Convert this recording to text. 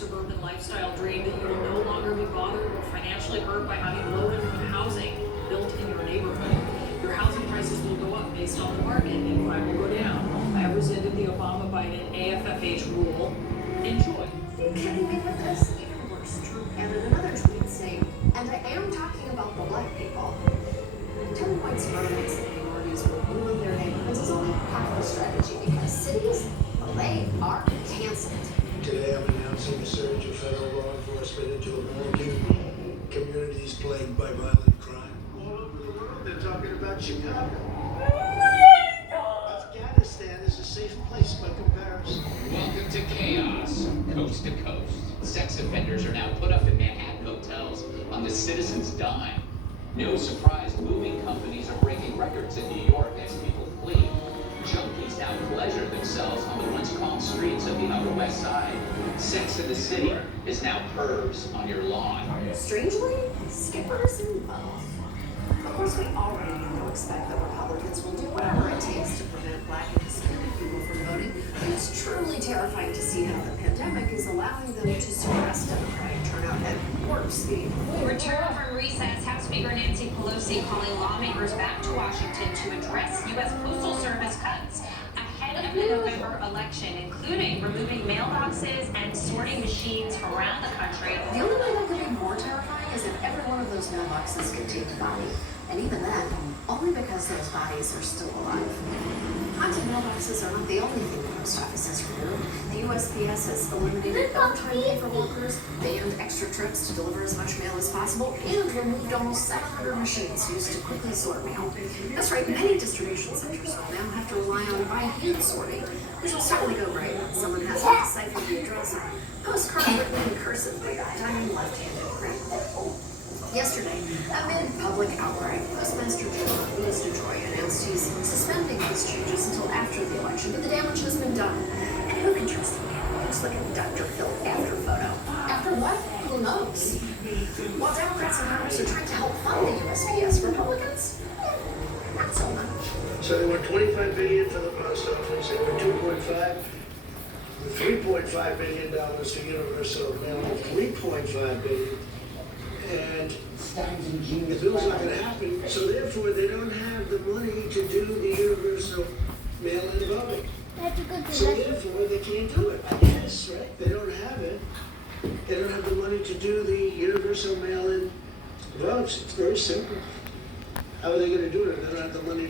suburban lifestyle dream that you will no longer be bothered or financially hurt by having low-income housing built in your neighborhood. Your housing prices will go up based on the market, and crime will go down. I have rescinded the Obama-Biden AFFH rule. Enjoy. Are you kidding me with this? Even worse, Trump added another tweet saying, and I am talking about the black people. 10 points motivates the minorities will ruin their neighborhoods is only half the strategy because cities, well, they are canceled. Today I'm announcing a surge of federal law enforcement into American communities plagued by violent crime. All over the world they're talking about Chicago. Afghanistan is a safe place by comparison. Welcome to chaos, coast to coast. Sex offenders are now put up in Manhattan hotels on the citizens' dime. No surprise, moving companies are breaking records in New York as people flee. Junkies now pleasure themselves on the once calm streets of the Upper West Side. Sex in the City is now pervs on your lawn. Strangely, skippers and both. Of course, we already know to expect that Republicans will do whatever it takes to prevent Black and Hispanic people from voting. But it's truly terrifying to see how the pandemic is allowing them to suppress Democratic turnout at warp speed. Return from recess, House Speaker Nancy Pelosi calling lawmakers back to Washington to address U.S. Postal Service cuts ahead of the November election, including removing mailboxes and sorting machines around the country. The only way that could be more terrifying is if every one of those mailboxes contained a body. And even then, only because those bodies are still alive. Haunted mailboxes are not the only thing the post office has removed. The USPS has eliminated overtime pay for workers, banned extra trips to deliver as much mail as possible, and removed almost 700 machines used to quickly sort mail. That's right, many distribution centers will now have to rely on by-hand sorting, which will certainly go great when someone has to decipher the address on a postcard written in cursive by a tiny left-handed print. Yesterday, amid public outcry, Postmaster General Louis DeJoy announced he's suspending these changes until after the election, but the damage has been done. And who can trust a man who looks like a Dr. Phil after photo? After what? Who knows? While Democrats in Congress are trying to help fund the USPS, Republicans, not so much. So they want $25 billion for the post office, they want $3.5 billion for universal mail, $3.5 billion. And the bill's not going to happen, so therefore they don't have the money to do the universal mail-in voting. So therefore they can't do it, I guess, right? They don't have it. They don't have the money to do the universal mail-in votes. It's very simple. How are they going to do it if they don't have the money to